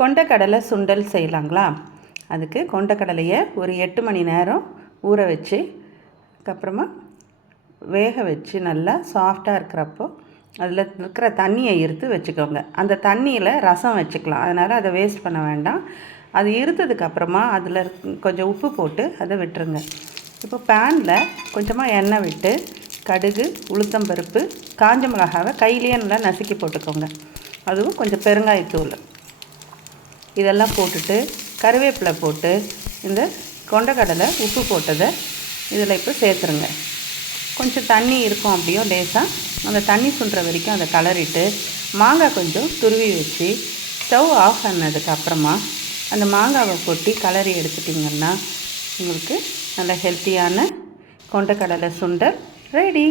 கொண்டக்கடலை சுண்டல் செய்யலாங்களா? அதுக்கு கொண்டக்கடலையை ஒரு 8 மணி நேரம் ஊற வச்சு அதுக்கப்புறமா வேக வச்சு நல்லா சாஃப்டாக இருக்கிறப்போ அதில் இருக்கிற தண்ணியை இருத்து வச்சுக்கோங்க. அந்த தண்ணியில் ரசம் வச்சுக்கலாம், அதனால் அதை வேஸ்ட் பண்ண வேண்டாம். அது இருத்ததுக்கப்புறமா அதில் கொஞ்சம் உப்பு போட்டு அதை விட்டுருங்க. இப்போ பேனில் கொஞ்சமாக எண்ணெய் விட்டு கடுகு, உளுத்தம்பருப்பு, காஞ்ச மிளகாவை கையிலேயே நல்லா நசுக்கி போட்டுக்கோங்க. அதுவும் கொஞ்சம் பெருங்காயத்தூள் இதெல்லாம் போட்டுட்டு கருவேப்பிலை போட்டு இந்த கொண்டக்கடலை உப்பு போட்டதை இதில் இப்போ சேர்த்துருங்க. கொஞ்சம் தண்ணி இருக்கும், அப்படியும் லேசாக அந்த தண்ணி சுண்டுற வரைக்கும் அதை கலரிட்டு மாங்காய் கொஞ்சம் துருவி வச்சு ஸ்டவ் ஆஃப் பண்ணதுக்கப்புறமா அந்த மாங்காவை கொட்டி கலரி எடுத்துட்டிங்கன்னா உங்களுக்கு நல்ல ஹெல்த்தியான கொண்டக்கடலை சுண்டல் ரெடி.